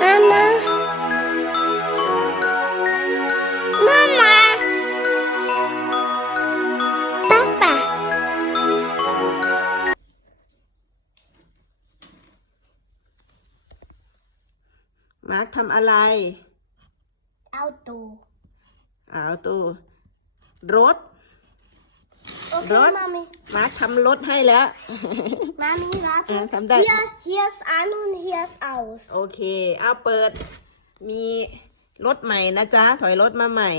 Mama. Mama. Papa. มาร์คทำอะไร Auto. อ้าวตู้รถ Okay, Rot. Mami. มาร์คทำรถให้แล้ว Mami, warte. Ja, komm da. Hier, hier ist an und hier ist aus. โอเค เอาเปิด มีรถใหม่นะจ๊ะ ถอยรถมาใหม่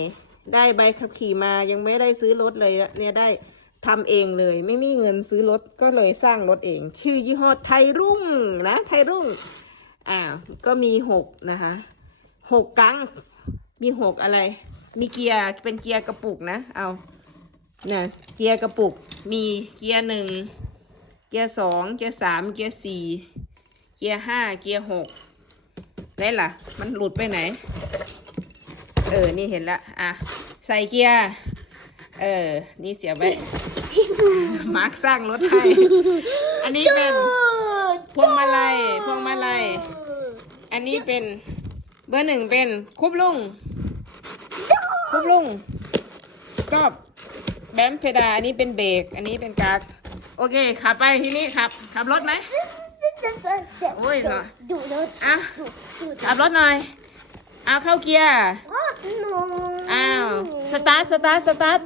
ได้ใบขับขี่มายังไม่ได้ซื้อรถเลยเนี่ยได้ทำเองเลย ไม่มีเงินซื้อรถก็เลยสร้างรถเอง ชื่อยี่ห้อไทยรุ่งนะ ไทยรุ่ง อ่า ก็มีหกนะคะหกกังมีหกอะไร มีเกียร์เป็นเกียร์กระปุกนะ เอา เนี่ยเกียร์กระปุกมีเกียร์หนึ่งเกียร์สองเกียร์สามเกียร์สี่เกียร์ห้าเกียร์หกไหนล่ะ มันหลุดไปไหน เออ นี่เห็นละอะ ใส่เกียร์ เออ นี่เสียไว้มาร์คสร้างรถให้ อันนี้เป็นพวงมาลัยพวงมาลัย อันนี้เป็นเบอร์หนึ่งเป็นคุบลุงคุบลุง stop แบมเพดาอันนี้เป็นเบรก อันนี้เป็นการ์ดโอเค ขับไปที่นี่ขับ ขับรถไหม Ui, rồi. Du, du, อะ du, du. ขับรถหน่อย เอาเข้าเกียร์ Oh, no. อ้าว สตาร์ท สตาร์ท สตาร์ท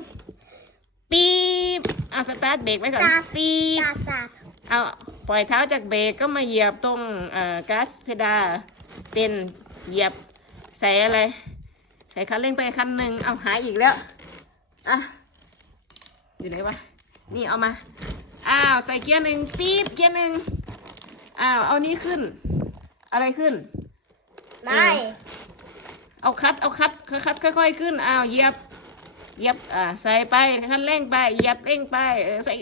ปี๊บเอาสตาร์ทเบรกไว้ก่อน Start ปี๊บ Da, da. เอาปล่อยเท้าจากเบรกก็มาเหยียบตรงเอ่อก๊าซเพดานเป็นเหยียบใส่อะไร ใส่คันเร่งไปคันหนึ่งเอาหายอีกแล้ว อะ อยู่ไหนวะ นี่เอามา อ้าว ใส่เกียร์หนึ่งปี๊บเกียร์หนึ่งอ้าว เอานี้ขึ้น อะไรขึ้น Nein. เอาคัด เอาคัดคัดค่อย ๆ ขึ้น อ้าว เหยียบ เหยียบ อ่า ใส่ไปคันเร่งไป เหยียบเร่งไป เออ ใส่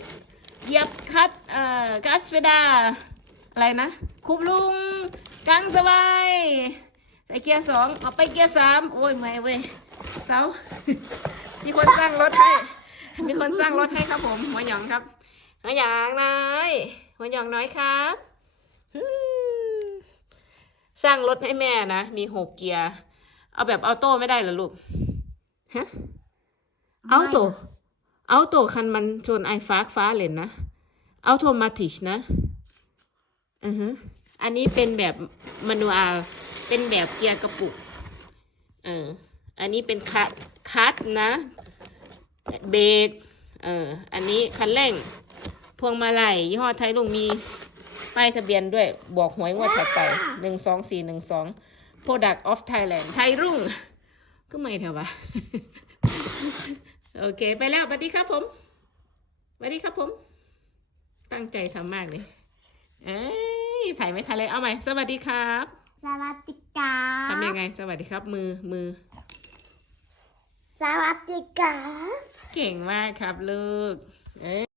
เหยียบคัด เอ่อกัสเปดา อะไรนะ คุบลุง กังสบาย ใส่เกียร์สองเอาไปเกียร์สามโอ้ย ไม่เว้ย เสามีคนสร้างรถให้ มีคนสร้างรถให้ครับผม หัวหยองครับ หัวหยองน้อยหัวหยองน้อยครับอืมสร้างรถให้แม่นะ มีหกเกียร์ เอาแบบออโต้ไม่ได้เหรอลูก ฮะ เอาโต เอาโตคันมันชนไอฟ้าฟ้าเลยนะอัตโนมัตินะ อือฮึอันนี้เป็นแบบมนูอาลเป็นแบบเกียร์กระปุก เออ อันนี้เป็นคัดคัดนะ เบรกเออ อันนี้คันเร่ง พวงมาลัยยี่ห้อไทยลุงมีป้ายทะเบียนด้วย บอกหวยงวดถัดไปหนึ่งสองสี่หนึ่งสอง product of Thailand ไทยรุ่ง ก็ไม่เถอะวะ โอเค ไปแล้วสวัสดีครับผมสวัสดีครับผม ตั้งใจทำมากเลย เอ้ย ถ่ายไม่ทันเลย เอาใหม่ สวัสดีครับ สวัสดีครับทำยังไง สวัสดีครับ มือ มือ สวัสดีครับ เก่งมากครับลูกเอ้ย